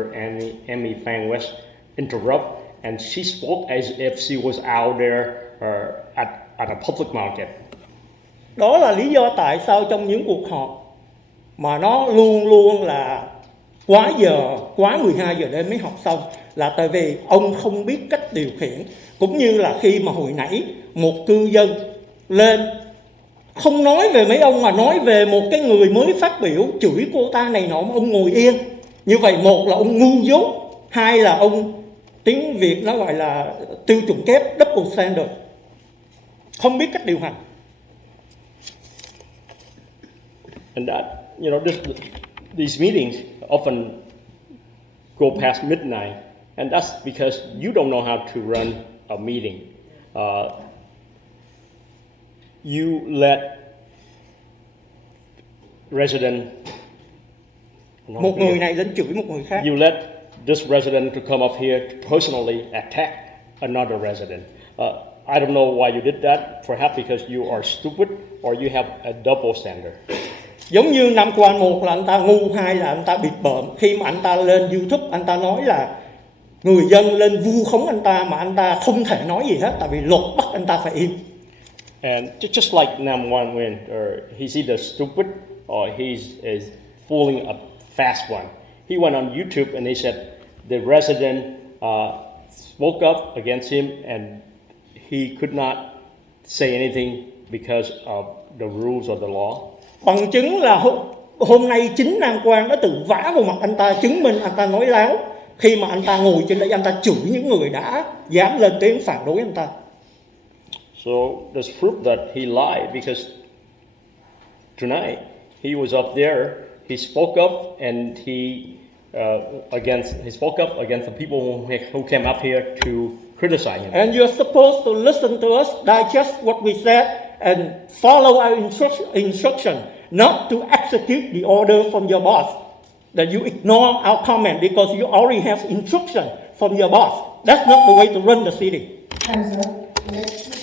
Amy Phang West interrupt and she spoke as if she was out there at a public market. Đó là lý do tại sao trong những cuộc họp mà nó luôn luôn là quá giờ, quá 12 giờ đêm mới học xong, là tại vì ông không biết cách điều khiển. Cũng như là khi mà hồi nãy một cư dân lên không nói về mấy ông mà nói về một cái người mới phát biểu, chửi cô ta này nọ mà ông ngồi yên. Như vậy một là ông ngu dốt, hai là ông Tiếng Việt nó gọi là tiêu chuẩn kép, double standard. Không biết cách điều hành. And that, these meetings often go past midnight, and that's because you don't know how to run a meeting. You let resident, một người này lên chửi một người khác. You let this resident to come up here to personally attack another resident. I don't know why you did that. Perhaps because you are stupid or you have a double standard. Giống như năm qua, một là anh ta ngu, hai là anh ta bịp bợm. Khi mà anh ta lên YouTube, anh ta nói là người dân lên vu khống anh ta mà anh ta không thể nói gì hết, tại vì luật bắt anh ta phải im. And just like Nam Quan Nguyen, or he's either stupid or he's is fooling a fast one. He went on YouTube and he said the resident spoke up against him and he could not say anything because of the rules or the law. Bằng chứng là hôm nay chính Nam Quan đã tự vả vào mặt anh ta, chứng minh anh ta nói láo khi mà anh ta ngồi trên đấy, anh ta chửi những người đã dám lên tiếng phản đối anh ta. So there's proof that he lied, because tonight he was up there, he spoke up and he spoke up against the people who came up here to criticize him. And you're supposed to listen to us, digest what we said, and follow our instruction, not to execute the order from your boss. That you ignore our comment because you already have instruction from your boss. That's not the way to run the city. Hands up. Next.